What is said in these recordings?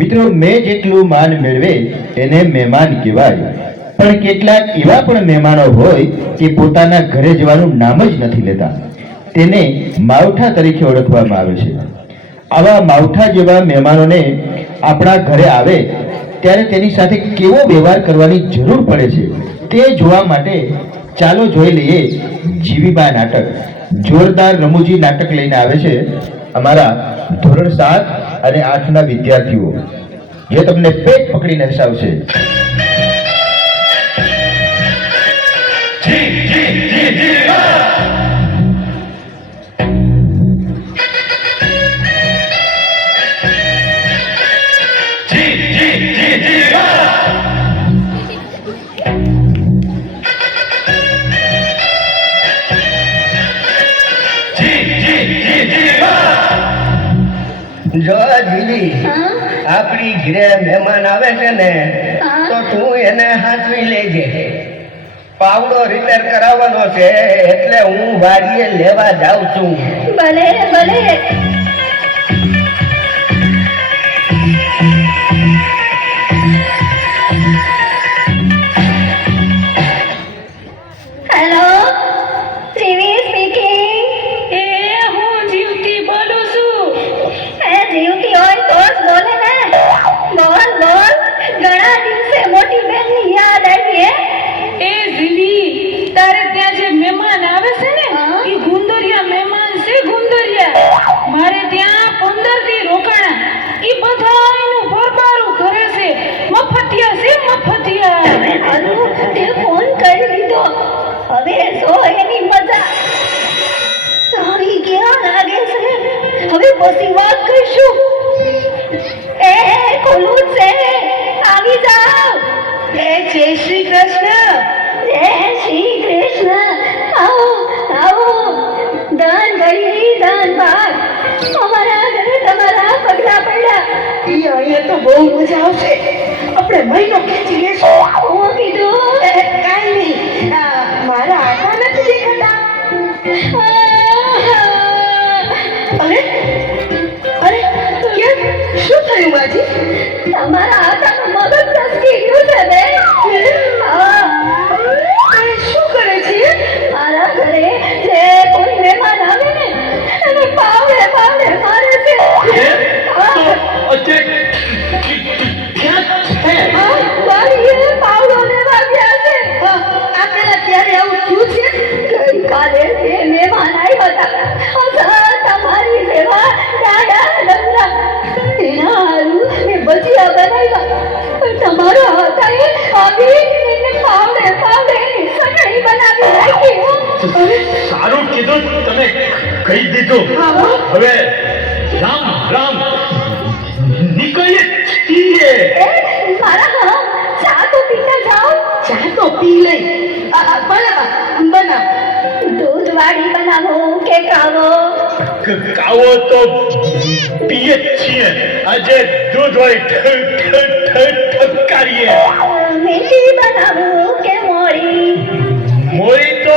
મિત્રો, મેં જેટલું માન મેળવે એને મહેમાન કહેવાય, પણ કેટલાક એવા પણ મહેમાનો હોય કે પોતાના ઘરે જવાનું નામ જ નથી લેતા. તેને માવઠા તરીકે ઓળખવામાં આવે છે. આવા માવઠા જેવા મહેમાનોને આપણા ઘરે આવે ત્યારે તેની સાથે કેવો વ્યવહાર કરવાની જરૂર પડે છે તે જોવા માટે ચાલો જોઈ લઈએ જીવીબા નાટક. જોરદાર રમૂજી નાટક લઈને આવે છે અમારા ધોરણ 7 અને 8 ના વિદ્યાર્થીઓ, જે તમને પેટ પકડીને હસાવશે. જો દીદી, આપણી ઘરે મહેમાન આવે છે ને તો તું એને હાથવી લેજે. પાવડો રિપેર કરાવવાનો છે એટલે હું વાડીએ લેવા જાઉં છું. ભલે ભલે. Hello, Trivi speaking. હું જીવતી બોલું છું. જીવતી હોય તો જ બોલે ને. બોલ બોલ. ઘણા દિવસે મોટી બહેનની યાદ આવી. એ જીવી, તારે ત્યાં જે મહેમાન આવે છે ને એ ગુંદરિયા મહેમાન છે. ગુંદરિયા મારે ત્યાં 15 દી રોકાણા. એ બધાયનું ભરપારું કરે છે. મફતિયા છે, મફતિયા. હારું, તે ફોન કરી લીધો. હવે જો એની મજા. તારી ક્યાં લાગે છે? હવે પછી વાત કરીશું. એ ખોલું છે, આવી જાઓ. જય શ્રી કૃષ્ણ. જય શ્રી કૃષ્ણ. આવો આવો. દાન કરી દાન ભાગ. અમારા ઘરે તમારા પગલા પડ્યા. અહીંયા તો બહુ મજા આવશે. આપણે મહિનો ખેંચી લેશું. હું કીધું કાંઈ નહીં, મારા આટા નથી દેખાતા. અરે અરે, કેમ? શું થયું બાજી? તમારા હાથાનું મગજ ધસકી ગયું છે બે. અરે શું કરે છે? મારા ઘરે જે કોઈ મહેમાન આવે ને એને પાવડે પાવડે મારે છે. વાડીએ પાવડો લેવા ગયા છે. આપણે ત્યારે આવું થયું છે? ગઈકાલે જે મહેમાન આવ્યા હતા તમારી સેવા ડાડા ડમરા એના હારું મેં ભજીયા બનાવ્યા. તમારા હાથાએ આવી એને પાવડે પાવડે સગડી બનાવી નાખી. સારું કીધું, તમે કહી દીધું. હવે રામ રામ નીકળીએ છીએ. મારા ચા તો પીતા જાઓ. ચા તો પી લઈ. બનાવ. દૂધ વાળી બનાવો કે કાવો? કાવો તો પીએ જ છીએ. આજે દૂધ હોય ઠપકારીએ. મીઠી બનાવો કે મોળી? મોરી તો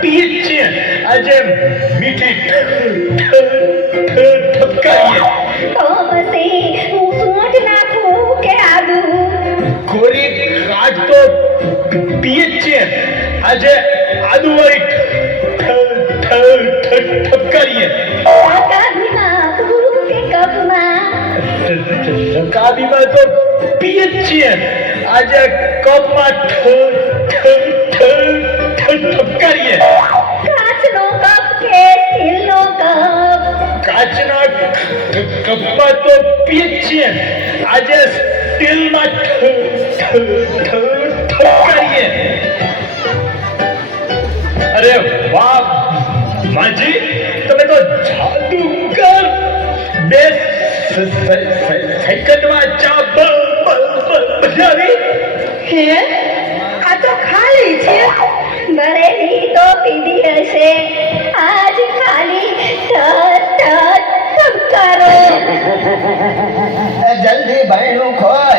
પીએ જ છીએ. આજે મીઠી ઠપકારીએ. તો પછી હું સૂંઠ નાખું કે આદુ? ગોરી કાચ તો પીએ જ છીએ. આજે આદુ વાળી ઠપકારીએ. કાકાભીમાં પૂરું કે કપમાં? કાબીમાં તો પીએ જ છીએ. આજે કપમાં ઠપકારીએ. કાચનો કપ કે સ્ટીલનો કપ? કાચના કપમાં તો પીએ જ છીએ. આજે સ્ટીલમાં ઠપકારીએ. અરે વાહ માજી, તમે તો જાદુગર. બે સેકન્ડમાં ચા બનાવી. હે, આ તો ખાલી છે. ભરેલી તો પીધી હશે. આજ ખાલી ધબકારો. જલ્દી ભાઈનું ખોય.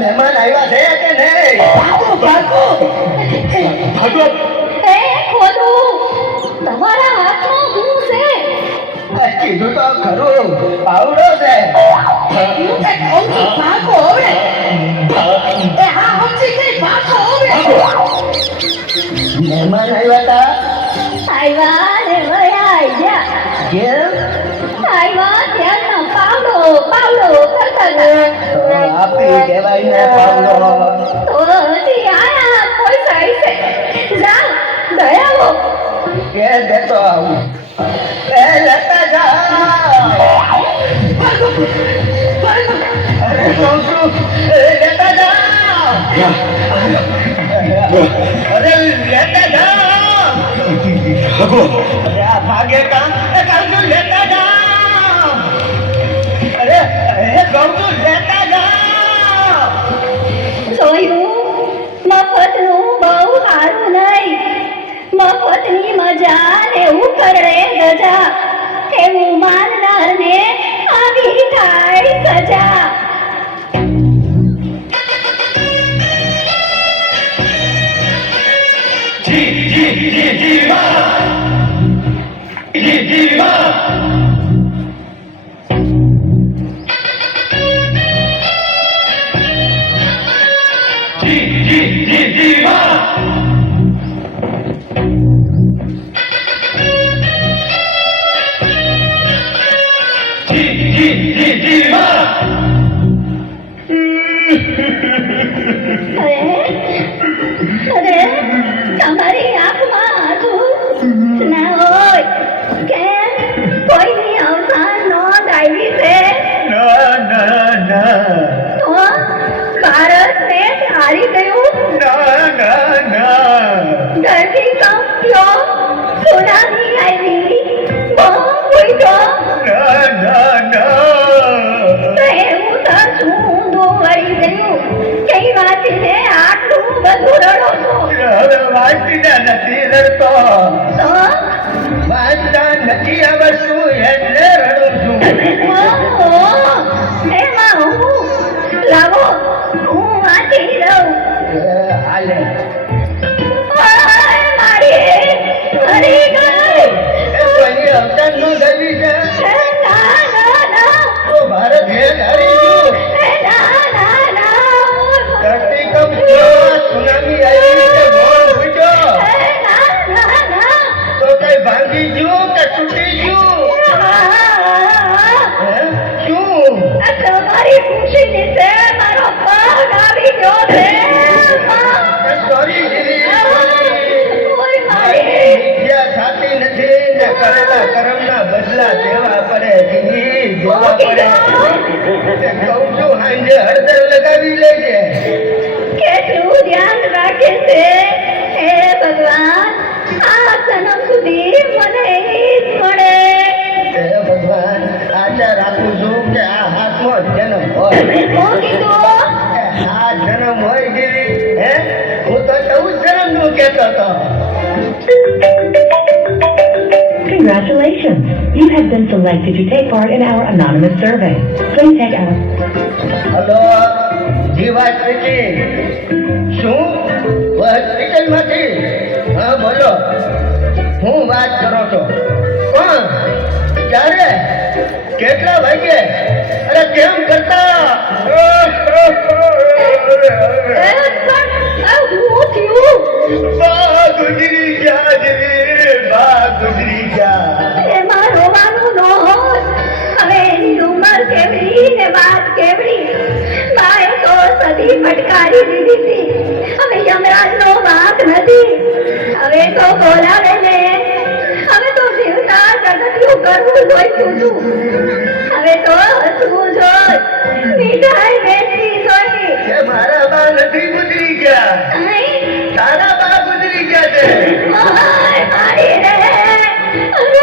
મહેમાન આવ્યા છે કે નહીં? ભાગો. ભાગો. એ ખોલું. તમારા હાથમાં શું છે? કીધું તો ખરું, પાવડો છે. હું કઈ કહું છું ભાગો હવે એ હા સમજી ગઈ ભાગો હવે મહેમાન આવ્યા આવ્યા ને વયા ગયા કેમ આવ્યા ત્યારના પાવડો કરતા હતા તો આપી કહેવાય ને પાવડો તો હજી આયા કોઈ સાઈ છે જા દયાવો કે દેતો આવું એ લેતા જા અરે કહું છું એ લેતા જા અરે લેતા જા અરે આ ભાગે કામ એ કહું છું લેતા જા અરે એ કહું છું લેતા જા જોયું મફતનું બહુ સારું નહીં મફતની મજા ને ઉકળે ગજા એવું માનનારને આવી થાય સજા અરે તમારી આંખમાં આંસુ ના હોય કેમ કોઈની અવસાન નોંધ આવી છે ના ના ના તો ભારતને હારી ગયું ના ના ના ધરતી કંપ્યો સુનામી આવી બોમ્બ ફૂટ્યો ના ના ના તો એવું તો શું ઊંધું વળી ગયું કઈ વાંચીને આટલું બધું રડો છો હવે વાંચતા નથી રડતો તો વાંચતા નથી આવડતું એટલે રડું છું ઓહો, એમાં હું લાવો હું વાંચી દઉં હાલે ઓય, મારી મરી ગઈ કોઈની અવતાર નું ગવી છે ના ના ના તો ભારત ભેગ હારી ગયું ના ના ના ધરતી કંપ થયો સુનામી આવી કે બોમ્બ ફૂટ્યો ના ના ના તો કઈ ભાંગી ગયું કે તૂટી ગયું હે? શું તમારી ખુશી નીચે મારો પગ આવી ગયો છે સોરી ઓય, મારી વિદ્યા થતી નથી ને કરેલા કર્મના બદલા દેવા પડે જીવી દેવા પડે તે કહું છું હાંજે હળદર લગાવી લેજે કેટલું ધ્યાન રાખે છે હે ભગવાન આ જન્મ સુધી મને ઈજ મળે હે ભગવાન આશા રાખું છું કે આ હાથમાં જ જન્મ હોય હું કીધું કે આ જન્મ હોય જીવી હે હું તો 14 જન્મનું કહેતો હતો Congratulations! You have been selected to take part in our anonymous survey. Please take our... hello Jiva speaking શું હોસ્પિટલમાંથી હા બોલો હું વાત કરો છો કોણ ક્યારે કેટલા વાગે અરે કેમ કરતા એ પણ આ હું થયું બા ગુજરી ગયા જીવી બા ગુજરી ગયા એમાં રોવાનું ન હોત હવે એની ઉંમર કેવડી ને વાત કેવડી બાએ તો સદી ફટકારી દીધી હતી હવે યમરાજનો વાંક નથી હવે તો બોલાવે ને હવે તો જીવતા જગતિયું કરવું જોઈતું હતું હવે તો હસવું જોઈ મીઠાઈ વેચવી જોઈ કે મારા બા નથી ગુજરી ગયા અહીં તારા બા ગુજરી ગયા છે માય મારી રે અરે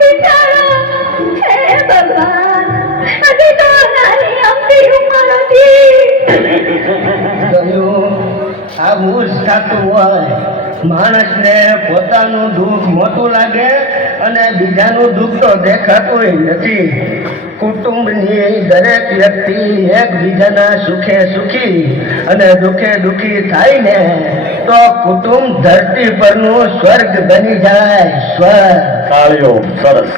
બિચારા હે ભગવાન હજી તો નાની અમથી ઉંમર હતી કહ્યું આ મૂર્છ થતું હોય માણસને પોતાનું દુઃખ મોટું લાગે અને બીજાનું દુઃખ તો દેખાતું નથી કુટુંબની દરેક વ્યક્તિ એકબીજાના સુખે સુખી અને દુઃખે દુઃખી થાય ને તો કુટુંબ ધરતી પરનું સ્વર્ગ બની જાય સ્વર્ગ તાળીઓ સરસ